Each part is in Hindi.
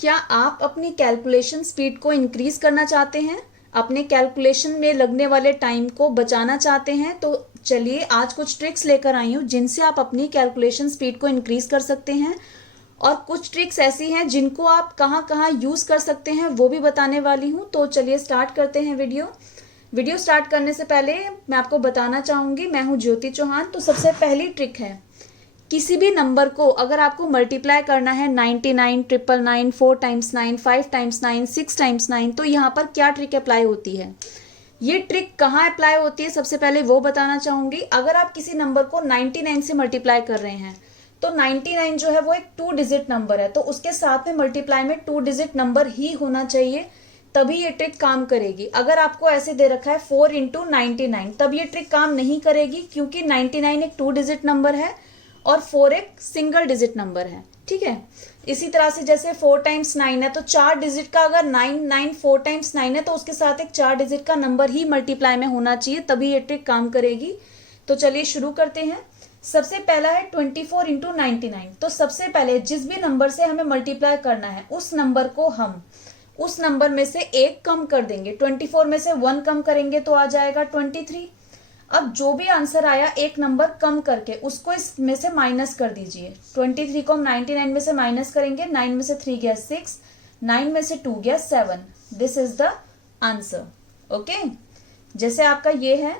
क्या आप अपनी कैलकुलेशन स्पीड को इंक्रीज करना चाहते हैं, अपने कैलकुलेशन में लगने वाले टाइम को बचाना चाहते हैं? तो चलिए आज कुछ ट्रिक्स लेकर आई हूँ जिनसे आप अपनी कैलकुलेशन स्पीड को इंक्रीज कर सकते हैं। और कुछ ट्रिक्स ऐसी हैं जिनको आप कहाँ कहाँ यूज कर सकते हैं वो भी बताने वाली हूँ। तो चलिए स्टार्ट करते हैं वीडियो स्टार्ट करने से पहले मैं आपको बताना चाहूंगी, मैं हूँ ज्योति चौहान। तो सबसे पहली ट्रिक है, किसी भी नंबर को अगर आपको मल्टीप्लाई करना है 99, 999, 4 टाइम्स 9, 5 टाइम्स 9, 6 टाइम्स 9, तो यहाँ पर क्या ट्रिक अप्लाई होती है, ये ट्रिक कहाँ अप्लाई होती है, सबसे पहले वो बताना चाहूंगी। अगर आप किसी नंबर को 99 से मल्टीप्लाई कर रहे हैं तो 99 जो है वो एक 2 डिजिट नंबर है, तो उसके साथ में मल्टीप्लाई में 2 डिजिट नंबर ही होना चाहिए, तभी ये ट्रिक काम करेगी। अगर आपको ऐसे दे रखा है 4 इंटू 99, तब ये ट्रिक काम नहीं करेगी, क्योंकि 99 एक 2 डिजिट नंबर है और 4 एक सिंगल डिजिट नंबर है। ठीक है, इसी तरह से जैसे 4 टाइम्स 9 है तो 4 डिजिट का, अगर 9 4 टाइम्स 9 है तो उसके साथ एक 4 डिजिट का नंबर ही मल्टीप्लाई में होना चाहिए, तभी ये ट्रिक काम करेगी। तो चलिए शुरू करते हैं। सबसे पहला है 24 इंटू 99। तो सबसे पहले जिस भी नंबर से हमें मल्टीप्लाई करना है उस नंबर को हम उस नंबर में से एक कम कर देंगे। 24 में से 1 कम करेंगे तो आ जाएगा 23। अब जो भी आंसर आया एक नंबर कम करके उसको इसमें से माइनस कर दीजिए। 23 को हम 99 में से माइनस करेंगे, 9 में से 3 गया 6, 9 में से 2 गया 7। This is the answer. Okay, जैसे आपका ये है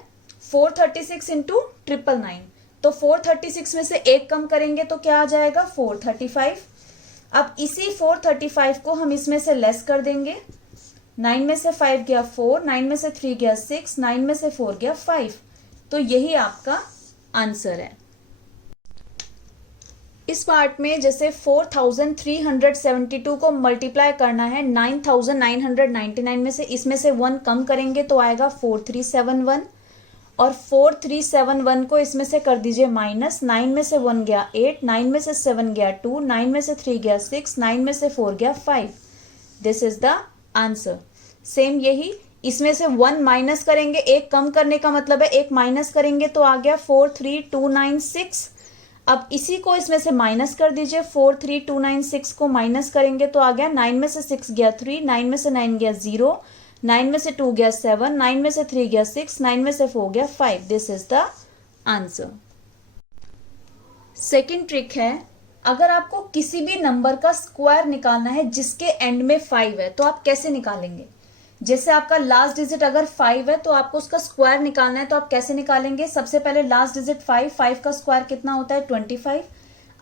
436 इंटू 999, तो 436 में से एक कम करेंगे तो क्या आ जाएगा 435। अब इसी 435 को हम इसमें से लेस कर देंगे। 9 में से 5 गया 4, 9 में से 3 गया 6, 9 में से 4 गया 5। तो यही आपका आंसर है। इस पार्ट में जैसे 4372 को मल्टीप्लाई करना है 9999 में से, इसमें से 1 कम करेंगे तो आएगा 4371, और 4371 को इसमें से कर दीजिए माइनस। 9 में से 1 गया 8, 9 में से 7 गया 2, 9 में से 3 गया 6, 9 में से 4 गया 5। This is the answer. Same यही इसमें से 1 माइनस करेंगे, एक कम करने का मतलब है एक माइनस करेंगे तो आ गया 43296। अब इसी को इसमें से माइनस कर दीजिए। 43296 को माइनस करेंगे तो आ गया 9 में से 6 गया 3, 9 में से 9 गया 0, 9 में से 2 गया 7, 9 में से 3 गया 6, 9 में से 4 गया 5। This is the answer. Second trick है, अगर आपको किसी भी नंबर का स्क्वायर निकालना है जिसके एंड में 5 है तो आप कैसे निकालेंगे। जैसे आपका लास्ट डिजिट अगर 5 है तो आपको उसका स्क्वायर निकालना है, तो आप कैसे निकालेंगे। सबसे पहले लास्ट डिजिट 5 का स्क्वायर कितना होता है 25।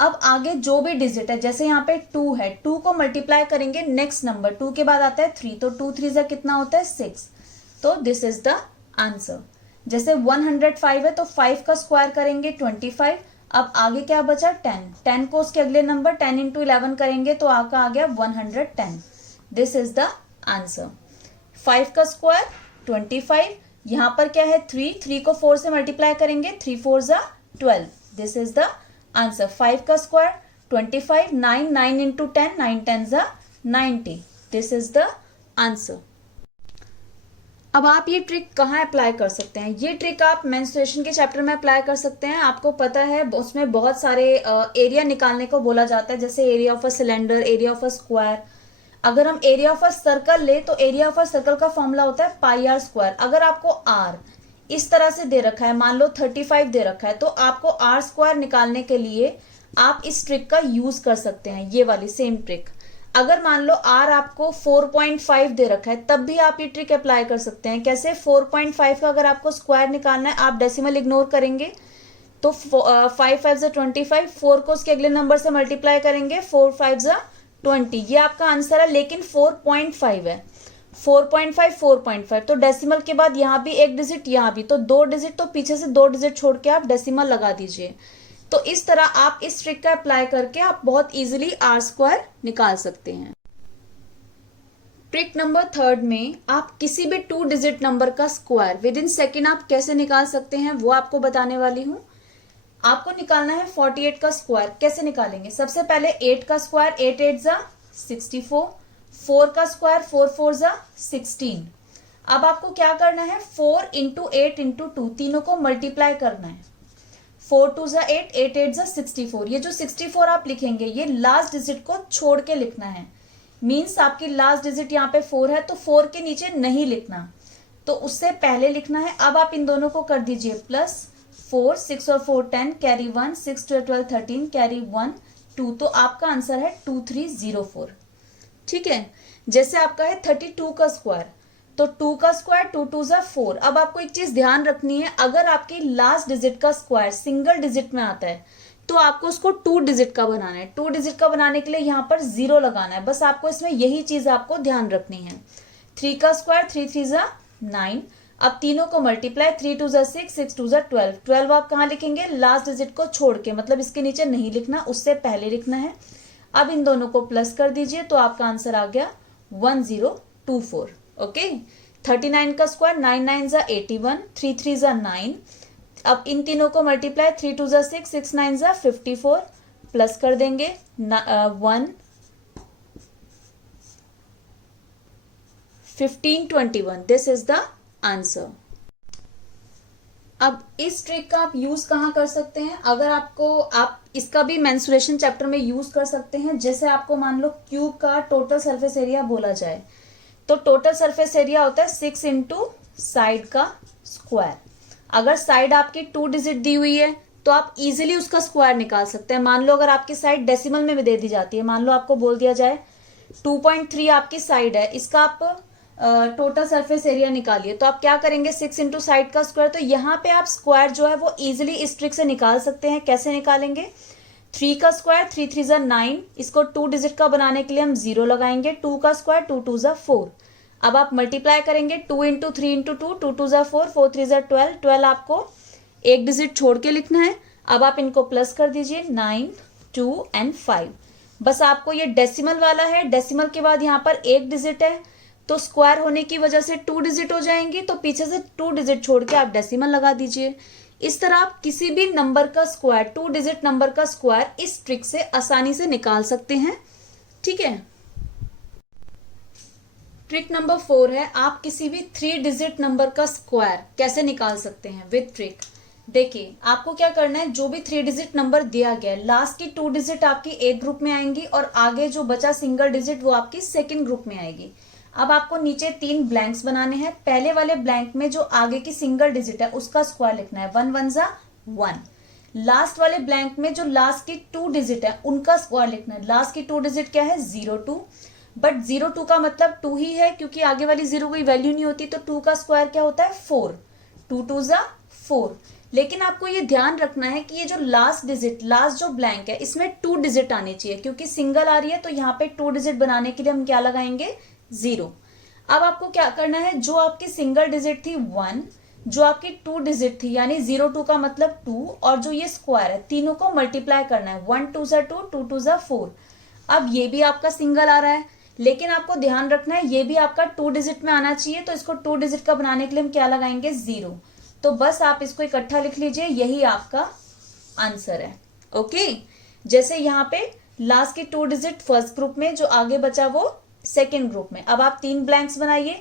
अब आगे जो भी डिजिट है, जैसे यहाँ पे 2 है, 2 को मल्टीप्लाई करेंगे नेक्स्ट नंबर, 2 के बाद आता है 3, तो 2 3 कितना होता है 6। तो दिस इज द आंसर। जैसे 105 है तो 5 का स्क्वायर करेंगे 25। अब आगे क्या बचा 10 को उसके अगले नंबर 10 इंटू 11 करेंगे तो आपका आ गया 110। This is the answer. 5 का स्क्वायर 25, यहाँ पर क्या है 3 को 4 से मल्टीप्लाई करेंगे, 3 4 12। This is the answer. 5 का square 25, 9 into 10, 9 10 90। This is the answer. अब आप ये ट्रिक कहाँ अप्लाई कर सकते हैं, ये ट्रिक आप मेंस्ट्रुएशन के चैप्टर में अप्लाई कर सकते हैं। आपको पता है उसमें बहुत सारे एरिया निकालने को बोला जाता है, जैसे area of a cylinder, area of a square. अगर हम एरिया ऑफ अ सर्कल ले तो एरिया ऑफ अ सर्कल का फॉर्मूला होता है पाई आर स्क्वायर। अगर आपको आर इस तरह से दे रखा है, मान लो 35 दे रखा है, तो आपको आर स्क्वायर निकालने के लिए आप इस ट्रिक का यूज कर सकते हैं, ये वाली सेम ट्रिक। अगर मान लो आर आपको 4.5 दे रखा है तब भी आप ये ट्रिक अप्लाई कर सकते हैं। कैसे, 4.5 का अगर आपको स्क्वायर निकालना है, आप डेसिमल इग्नोर करेंगे तो 5 5 25, 4 को उसके अगले नंबर से मल्टीप्लाई करेंगे, 4 5 20। ये आपका आंसर है, लेकिन 4.5 है। 4.5 4.5, तो डेसिमल के बाद यहाँ भी एक डिजिट, यहाँ भी, तो 2 डिजिट, तो पीछे से 2 डिजिट छोड़ के आप डेसिमल लगा दीजिए। तो इस तरह आप इस ट्रिक का अप्लाई करके आप बहुत इजीली आर स्क्वायर निकाल सकते हैं। ट्रिक नंबर 3 में आप किसी भी 2 डिजिट नंबर का स्क्वायर विद इन सेकेंड आप कैसे निकाल सकते हैं वो आपको बताने वाली हूँ। आपको निकालना है 48 का स्क्वायर। कैसे निकालेंगे, सबसे पहले 8 का स्क्वायर 8 8 64, 4 का स्क्वायर 4 4 16। अब आपको क्या करना है, 4 इंटू 8 इंटू 2 तीनों को मल्टीप्लाई करना है। 4 2 8, 8 8 64। ये जो 64 आप लिखेंगे ये लास्ट डिजिट को छोड़ के लिखना है। मीन्स आपकी लास्ट डिजिट यहाँ पे 4 है, तो 4 के नीचे नहीं लिखना, तो उससे पहले लिखना है। अब आप इन दोनों को कर दीजिए प्लस 4, 6 और 4 10, कैरी 1, 6 12 13, कैरी 1 2, तो आपका आंसर है 2304। ठीक है, जैसे आपका है 32 का स्क्वायर, तो 2 का स्क्वायर 2 2 जा 4। अब आपको एक चीज ध्यान रखनी है, अगर आपकी लास्ट डिजिट का स्क्वायर सिंगल डिजिट में आता है तो आपको उसको 2 डिजिट का बनाना है। 2 डिजिट का बनाने के लिए यहाँ पर 0 लगाना है, बस आपको इसमें यही चीज आपको ध्यान रखनी है। 3 का स्क्वायर 3 3 जा 9। अब तीनों को मल्टीप्लाई, 3 2 जा 6, 6 2 जा 12। 12 आप कहाँ लिखेंगे? लास्ट डिजिट को छोड़ के, मतलब इसके नीचे नहीं लिखना, उससे पहले लिखना है। अब इन दोनों को प्लस कर दीजिए तो आपका आंसर आ गया 1024। ओके, 39 का स्क्वायर 9 9 जा 81, 3 3 जा 9। अब इन तीनों को मल्टीप्लाई, 3 2 जा 6, 6 9 जा 54, प्लस कर देंगे 1 1521। This is the answer. अब इस ट्रिक का आप यूज कहाँ कर सकते हैं? अगर आपको, आप इसका भी मेंसुरेशन चैप्टर में यूज कर सकते हैं। जैसे आपको मान लो क्यूब का टोटल सरफेस एरिया बोला जाए, तो टोटल सरफेस एरिया होता है 6 इंटू साइड का स्क्वायर। अगर साइड आपकी 2 डिजिट दी हुई है तो आप इजीली उसका स्क्वायर निकाल सकते हैं। मान लो अगर आपकी साइड डेसिमल में भी दे दी जाती है, मान लो आपको बोल दिया जाए 2.3 आपकी साइड है, इसका आप टोटल सरफेस एरिया निकालिए, तो आप क्या करेंगे? 6 इंटू साइड का स्क्वायर। तो यहाँ पे आप स्क्वायर जो है वो इजीली इस ट्रिक से निकाल सकते हैं। कैसे निकालेंगे? 3 का स्क्वायर 3 3 जा 9, इसको 2 डिजिट का बनाने के लिए हम 0 लगाएंगे। 2 का स्क्वायर 2 2 जा 4। अब आप मल्टीप्लाई करेंगे, 2 इंटू 3 इंटू 2, 2 2 जा 4, 4 3 जा 12। 12 आपको एक डिजिट छोड़ के लिखना है। अब आप इनको प्लस कर दीजिए, 9 2 एंड 5। बस आपको ये डेसिमल वाला है, डेसिमल के बाद यहाँ पर एक डिजिट है, तो स्क्वायर होने की वजह से 2 डिजिट हो जाएंगी, तो पीछे से 2 डिजिट छोड़ के आप डेसिमल लगा दीजिए। इस तरह आप किसी भी नंबर का स्क्वायर, 2 डिजिट नंबर का स्क्वायर इस ट्रिक से आसानी से निकाल सकते हैं। ठीक है, ट्रिक नंबर 4 है, आप किसी भी 3 डिजिट नंबर का स्क्वायर कैसे निकाल सकते हैं विद ट्रिक। देखिए, आपको क्या करना है, जो भी 3 डिजिट नंबर दिया गया है, लास्ट की 2 डिजिट आपकी एक ग्रुप में आएंगी और आगे जो बचा सिंगल डिजिट वो आपकी सेकेंड ग्रुप में आएगी। अब आपको नीचे 3 ब्लैंक्स बनाने हैं। पहले वाले ब्लैंक में जो आगे की सिंगल डिजिट है उसका स्क्वायर लिखना है, 1 1 जा 1। लास्ट वाले ब्लैंक में जो लास्ट की 2 डिजिट है उनका स्क्वायर लिखना है। लास्ट की 2 डिजिट क्या है? 02, बट 02 का मतलब 2 ही है, क्योंकि आगे वाली 0 कोई वैल्यू नहीं होती, तो 2 का स्क्वायर क्या होता है? 4। 2 2 जा 4। लेकिन आपको ये ध्यान रखना है कि ये जो लास्ट डिजिट, लास्ट जो ब्लैंक है, इसमें 2 डिजिट आनी चाहिए, क्योंकि सिंगल आ रही है, तो यहाँ पे 2 डिजिट बनाने के लिए हम क्या लगाएंगे? 0। अब आपको क्या करना है, जो आपकी सिंगल डिजिट थी 1, जो आपकी 2 डिजिट थी यानी 02 का मतलब 2, और जो ये स्क्वायर है, तीनों को मल्टीप्लाई करना है। 1 2 जा 2, 2 2 जा 4। अब ये भी आपका सिंगल आ रहा है, लेकिन आपको ध्यान रखना है ये भी आपका 2 डिजिट में आना चाहिए, तो इसको 2 डिजिट का बनाने के लिए हम क्या लगाएंगे? 0। तो बस आप इसको इकट्ठा लिख लीजिए, यही आपका आंसर है। ओके, जैसे यहाँ पे लास्ट की 2 डिजिट फर्स्ट ग्रुप में, जो आगे बचा वो सेकेंड ग्रुप में। अब आप 3 ब्लैंक्स बनाइए।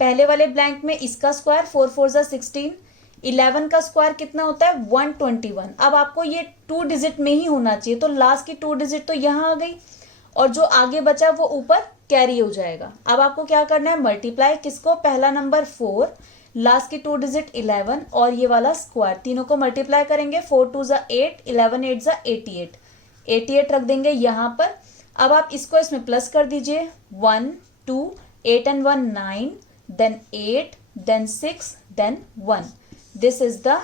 पहले वाले ब्लैंक में इसका स्क्वायर 4 4 जा 16। 11 का स्क्वायर कितना होता है? 121। अब आपको ये 2 डिजिट में ही होना चाहिए, तो लास्ट की 2 डिजिट तो यहाँ आ गई और जो आगे बचा वो ऊपर कैरी हो जाएगा। अब आपको क्या करना है? मल्टीप्लाई किसको? पहला नंबर 4, लास्ट की 2 डिजिट 11 और ये वाला स्क्वायर, तीनों को मल्टीप्लाई करेंगे। 4 2 जा 8, 11 8 जा 88। 88 रख देंगे यहाँ पर। अब आप इसको इसमें प्लस कर दीजिए, 1 2 8 and 1 9, then 8, then 6, then 1। This is the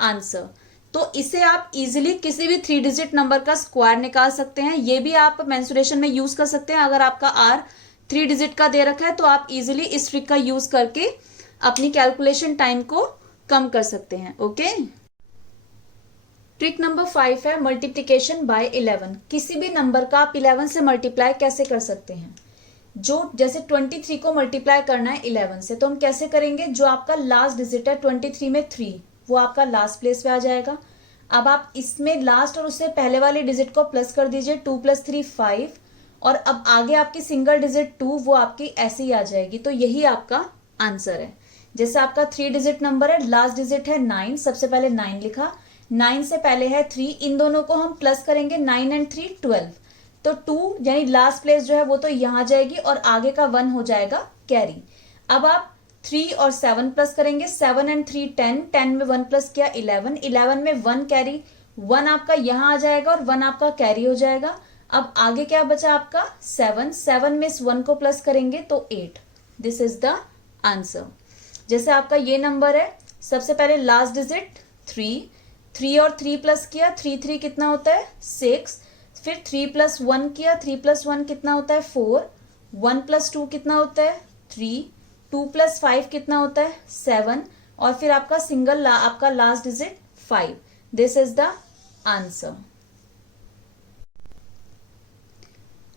answer. तो इसे आप इजीली किसी भी 3 डिजिट नंबर का स्क्वायर निकाल सकते हैं। ये भी आप मेंसुरेशन में यूज कर सकते हैं। अगर आपका R 3 डिजिट का दे रखा है तो आप इजीली इस ट्रिक का यूज करके अपनी कैलकुलेशन टाइम को कम कर सकते हैं। ओके, ट्रिक नंबर 5 है मल्टीप्लीकेशन बाय 11। किसी भी नंबर का आप 11 से मल्टीप्लाई कैसे कर सकते हैं? जो जैसे 23 को मल्टीप्लाई करना है 11 से, तो हम कैसे करेंगे? जो आपका लास्ट डिजिट है 23 में 3, वो आपका लास्ट प्लेस पे आ जाएगा। अब आप इसमें लास्ट और उससे पहले वाले डिजिट को प्लस कर दीजिए, 2 + 3 5, और अब आगे आपकी सिंगल डिजिट 2 वो आपकी ऐसे ही आ जाएगी। तो यही आपका आंसर है। जैसे आपका 3 डिजिट नंबर है, लास्ट डिजिट है 9, सबसे पहले 9 लिखा, 9 से पहले है 3, इन दोनों को हम प्लस करेंगे, 9 and 3 12, तो 2 यानी लास्ट प्लेस जो है वो तो यहाँ जाएगी और आगे का 1 हो जाएगा कैरी। अब आप 3 और 7 प्लस करेंगे, 7 एंड 3 10, 10 में 1 प्लस किया 11, 11 में 1 कैरी, 1 आपका यहाँ आ जाएगा और 1 आपका कैरी हो जाएगा। अब आगे क्या बचा आपका 7, 7 में इस 1 को प्लस करेंगे तो 8। This is the answer. जैसे आपका ये नंबर है, सबसे पहले लास्ट डिजिट 3, 3 और 3 प्लस किया, 3 3 कितना होता है 6, फिर 3 प्लस 1 किया, 3 प्लस 1 कितना होता है 4, 1 प्लस 2 कितना होता है 3, 2 प्लस 5 कितना होता है 7 और फिर आपका सिंगल आपका last digit 5। This is the answer.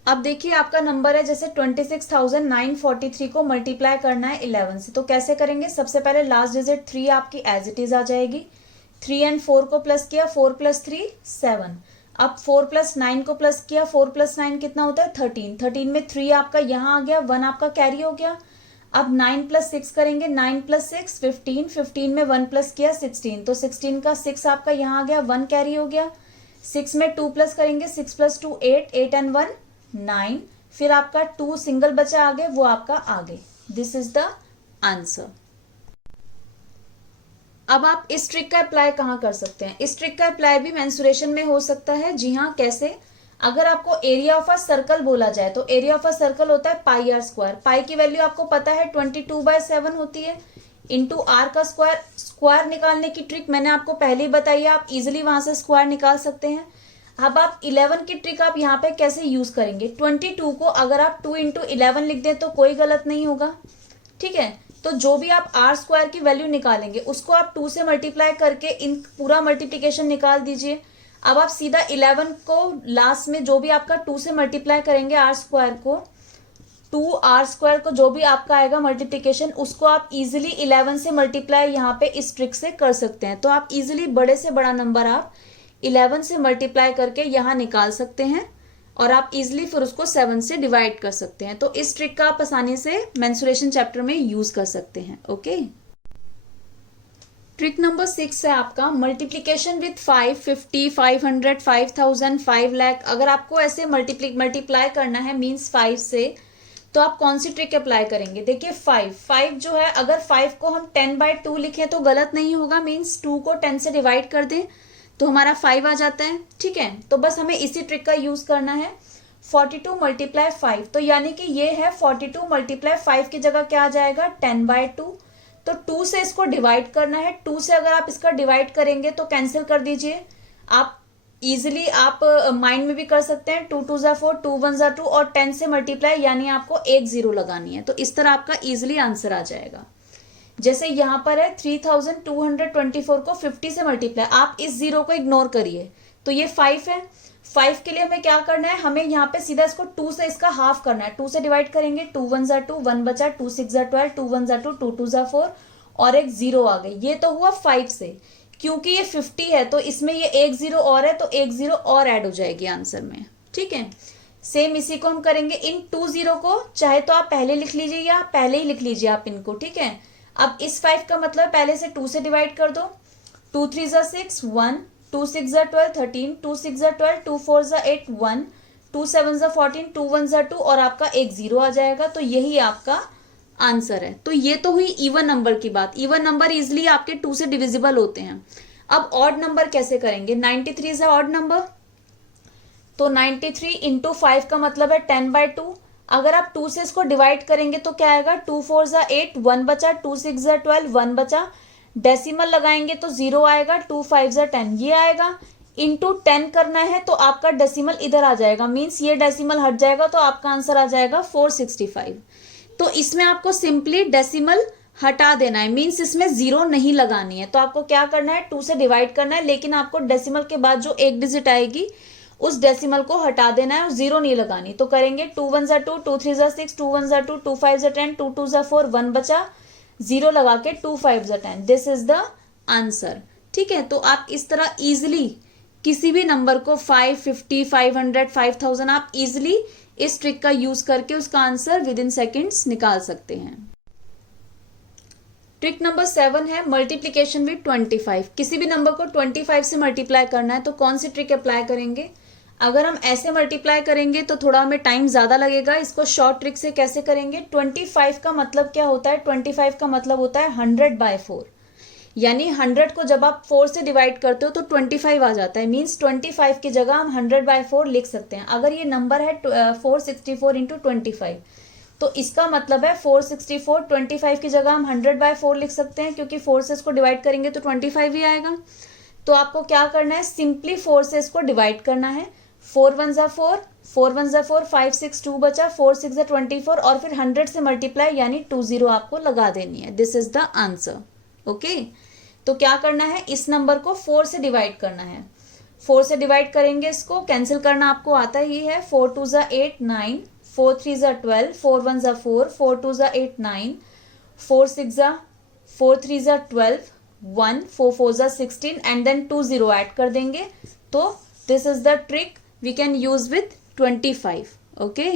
अब देखिए आपका नंबर है जैसे 26,943 को मल्टीप्लाई करना है 11 से, तो कैसे करेंगे। सबसे पहले लास्ट डिजिट 3 आपकी एज इट इज आ जाएगी, 3 एंड 4 को प्लस किया, 4 प्लस 3 7, अब 4 प्लस 9 को प्लस किया, 4 प्लस 9 कितना होता है 13, 13 में 3 आपका यहाँ आ गया, 1 आपका कैरी हो गया। अब 9 प्लस 6 करेंगे, 9 प्लस 6 15, 15 में 1 प्लस किया 16, तो 16 का 6 आपका यहाँ आ गया, 1 कैरी हो गया। 6 में 2 प्लस करेंगे, 6 प्लस 2 8, 8 एंड 1 9, फिर आपका 2 सिंगल बचा आगे, वो आपका आगे। This is the answer. अब आप इस ट्रिक का अप्लाई कहाँ कर सकते हैं। इस ट्रिक का अप्लाई भी मेंसुरेशन में हो सकता है। जी हाँ, कैसे। अगर आपको एरिया ऑफ अ सर्कल बोला जाए तो एरिया ऑफ अ सर्कल होता है पाई आर स्क्वायर। पाई की वैल्यू आपको पता है 22/7 होती है, इंटू आर का स्क्वायर। स्क्वायर निकालने की ट्रिक मैंने आपको पहले ही बताई है, आप इजिली वहां से स्क्वायर निकाल सकते हैं। अब आप 11 की ट्रिक आप यहाँ पे कैसे यूज करेंगे। 22 को अगर आप 2 इंटू 11 लिख दें तो कोई गलत नहीं होगा, ठीक है। तो जो भी आप आर स्क्वायर की वैल्यू निकालेंगे उसको आप 2 से मल्टीप्लाई करके इन पूरा मल्टीप्लीकेशन निकाल दीजिए। अब आप सीधा 11 को लास्ट में जो भी आपका 2 से मल्टीप्लाई करेंगे आर स्क्वायर को, 2 आर स्क्वायर को जो भी आपका आएगा मल्टीप्लीकेशन, उसको आप इजिली 11 से मल्टीप्लाई यहाँ पे इस ट्रिक से कर सकते हैं। तो आप इजिली बड़े से बड़ा नंबर आप 11 से मल्टीप्लाई करके यहाँ निकाल सकते हैं और आप इजिली फिर उसको 7 से डिवाइड कर सकते हैं। तो इस ट्रिक का आप आसानी से मेंसुरेशन चैप्टर में यूज कर सकते हैं। ओके, ट्रिक नंबर 6 है आपका मल्टीप्लीकेशन विथ 5, 50, 500, 5000, 5 लाख। अगर आपको ऐसे मल्टीप्लाई करना है मीन्स 5 से, तो आप कौन सी ट्रिक अप्लाई करेंगे। देखिए 5 जो है, अगर 5 को हम 10/2 लिखें तो गलत नहीं होगा, मीन्स 2 को 10 से डिवाइड कर दें तो हमारा 5 आ जाता है, ठीक है। तो बस हमें इसी ट्रिक का यूज करना है। 42 × 5, तो यानी कि ये है 42 × 5 की जगह क्या आ जाएगा 10/2। तो 2 से इसको डिवाइड करना है। 2 से अगर आप इसका डिवाइड करेंगे तो कैंसिल कर दीजिए। आप इजिली आप माइंड में भी कर सकते हैं, 2 2 ज़ा 4, 2 1 ज़ा 2 और 10 से मल्टीप्लाई यानी आपको एक 0 लगानी है। तो इस तरह आपका इजिली आंसर आ जाएगा। जैसे यहाँ पर है 3224 को 50 से मल्टीप्लाई, आप इस 0 को इग्नोर करिए, तो ये 5 है। 5 के लिए हमें क्या करना है, हमें यहाँ पे सीधा इसको 2 से इसका हाफ करना है। 2 से डिवाइड करेंगे, 2 1 ज़ा 2, 1 बचा, 2 6 ज़ा 12, 2 1 ज़ा 2, 2 2 ज़ा 4 और एक 0 आ गई। ये तो हुआ 5 से। क्योंकि ये 50 है तो इसमें ये एक 0 और है, तो एक 0 और ऐड हो जाएगी आंसर में, ठीक है। सेम इसी को हम करेंगे। इन 2 0 को चाहे तो आप पहले लिख लीजिए या पहले ही लिख लीजिए आप इनको, ठीक है। अब इस 5 का मतलब पहले से 2 से डिवाइड कर दो। 2 3 ज़ा 6 1, 2 6 ज़ा 12 13, 2 6 ज़ा 12, 2 4 ज़ा 8 1, 2 7 ज़ा 14, 2 1 ज़ा 2 और आपका एक 0 आ जाएगा। तो यही आपका आंसर है। तो ये तो हुई इवन नंबर की बात। इवन नंबर इजिली आपके 2 से डिविजिबल होते हैं। अब ऑड नंबर कैसे करेंगे। 93 इज ऑड नंबर, तो 93 इंटू 5 का मतलब है 10/2। अगर आप 2 से इसको डिवाइड करेंगे तो क्या आएगा, 2 4 ज़ा 8, 1 बचा, 2 6 ज़ा 12, 1 बचा, डेसिमल लगाएंगे तो 0 आएगा, 2 5 ज़ा 10 ये आएगा। इंटू 10 करना है तो आपका डेसिमल इधर आ जाएगा, मीन्स ये डेसिमल हट जाएगा तो आपका आंसर आ जाएगा 465। तो इसमें आपको सिंपली डेसिमल हटा देना है, मीन्स इसमें 0 नहीं लगानी है। तो आपको क्या करना है, 2 से डिवाइड करना है, लेकिन आपको डेसिमल के बाद जो एक डिजिट आएगी उस डेसिमल को हटा देना है और 0 नहीं लगानी। तो करेंगे 2 1 ज़ा 2, 2 3 ज़ा 6, 2 1 ज़ा 2, 2 5 ज़ा 10, 2 2 ज़ा 4, 1 बचा, 0 लगा के 2 5 ज़ा 10। दिस इज द आंसर, ठीक है। तो आप इस तरह इजिली किसी भी नंबर को 5, 50, 500, 5000 आप इजिली इस ट्रिक का यूज करके उसका आंसर विद इन सेकेंड्स निकाल सकते हैं। ट्रिक नंबर 7 है मल्टीप्लीकेशन विद 25। किसी भी नंबर को 25 से मल्टीप्लाई करना है तो कौन सी ट्रिक अप्लाई करेंगे। अगर हम ऐसे मल्टीप्लाई करेंगे तो थोड़ा हमें टाइम ज़्यादा लगेगा। इसको शॉर्ट ट्रिक से कैसे करेंगे, 25 का मतलब क्या होता है, 25 का मतलब होता है 100/4, यानी 100 को जब आप 4 से डिवाइड करते हो तो 25 आ जाता है। मीन्स 25 की जगह हम 100/4 लिख सकते हैं। अगर ये नंबर है 464 इंटू 25, तो इसका मतलब है 464, 25 की जगह हम 100/4 लिख सकते हैं, क्योंकि 4 से इसको डिवाइड करेंगे तो 25 ही आएगा। तो आपको क्या करना है, सिंपली 4 से इसको डिवाइड करना है। 4 1 जा 4, 4 1 जा 4, 5 6 2 बचा, 4 6 जा 24, और फिर 100 से मल्टीप्लाई यानी 20 आपको लगा देनी है। This is the answer. Okay, तो क्या करना है, इस नंबर को 4 से डिवाइड करना है। 4 से डिवाइड करेंगे, इसको कैंसिल करना आपको आता ही है। 4 2 जा 8 9, 4 3 जा 12, 4 1 जा 4, 4 2 जा 8 9, 4 6 जा 4 3 जा 12, 1 4 4 जा 16 एंड देन 20 ऐड कर देंगे। तो this is the trick we can use with 25। Okay,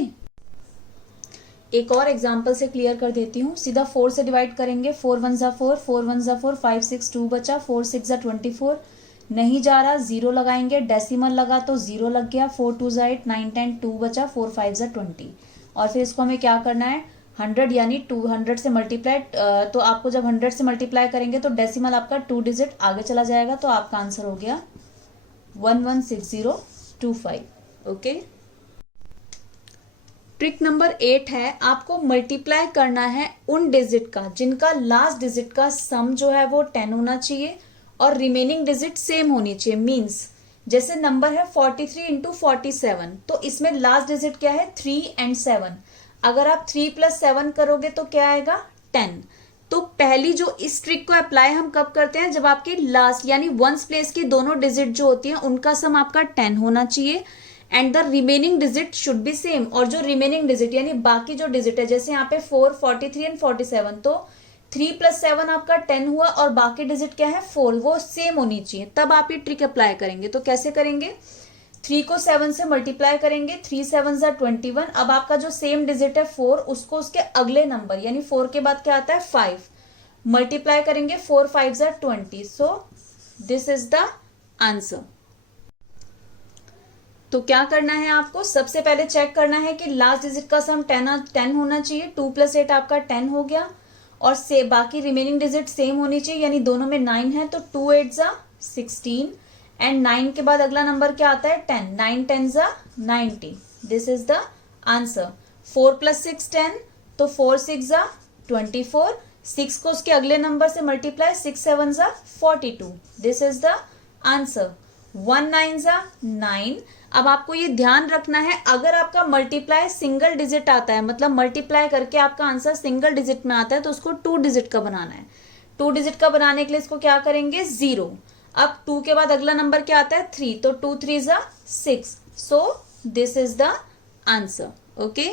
एक और एग्जाम्पल से क्लियर कर देती हूँ। सीधा 4 से डिवाइड करेंगे। 4 1 जा 4, 4 1 जा 4, 5 6 2 बचा, 4 6 जा 24, नहीं जा रहा, 0 लगाएंगे, डेसिमल लगा तो 0 लग गया। 4 2 जा 8 9 10 2 बचा, 4 5 जा 20, और फिर इसको हमें क्या करना है, 100 यानी 200 से मल्टीप्लाई। तो आपको जब 100 से मल्टीप्लाई करेंगे तो डेसिमल आपका 2 डिजिट आगे चला जाएगा, तो आपका आंसर हो गया 116025। ओके, ट्रिक नंबर 8 है, आपको मल्टीप्लाई करना है उन डिजिट का जिनका लास्ट डिजिट का सम जो है वो 10 होना चाहिए और रिमेनिंग डिजिट सेम होनी चाहिए। मीन्स जैसे नंबर है 43 इंटू 47, तो इसमें लास्ट डिजिट क्या है, 3 एंड 7। अगर आप 3 + 7 करोगे तो क्या आएगा, 10। तो पहली जो इस ट्रिक को अप्लाई हम कब करते हैं, जब आपकी लास्ट यानी वंस प्लेस की दोनों डिजिट जो होती हैं उनका सम आपका 10 होना चाहिए and the remaining digit should be same. और जो रिमेनिंग डिजिट यानी बाकी जो डिजिट है, जैसे यहाँ पे 4 43 एंड 47, तो 3 + 7 आपका 10 हुआ और बाकी डिजिट क्या है 4, वो सेम होनी चाहिए, तब आप ये ट्रिक अप्लाई करेंगे। तो कैसे करेंगे, 3 को 7 से मल्टीप्लाई करेंगे, 3 7 जा 21। अब आपका जो सेम डिजिट है 4, उसको उसके अगले नंबर यानी 4 के बाद क्या आता है 5 मल्टीप्लाई करेंगे, 4 5 जा 20। So this is the answer. तो क्या करना है आपको, सबसे पहले चेक करना है कि लास्ट डिजिट का सम 10 होना चाहिए। 2 + 8 आपका 10 हो गया, और से बाकी रिमेनिंग डिजिट सेम होनी चाहिए, यानी दोनों में 9 है, तो 2 8 जा 16 एंड 9 के बाद अगला नंबर क्या आता है 10, 9 10 जा 90। This is the answer. 4 + 6 10, तो 4 6 जा 24, 6 को उसके अगले नंबर से मल्टीप्लाई, 6 7 जा 42। This is the answer. 1 9 जा 9। अब आपको ये ध्यान रखना है, अगर आपका मल्टीप्लाई सिंगल डिजिट आता है, मतलब मल्टीप्लाई करके आपका आंसर सिंगल डिजिट में आता है, तो उसको 2 डिजिट का बनाना है। 2 डिजिट का बनाने के लिए इसको क्या करेंगे, 0। अब 2 के बाद अगला नंबर क्या आता है 3, तो 2 3 जा 6। So this is the answer. Okay.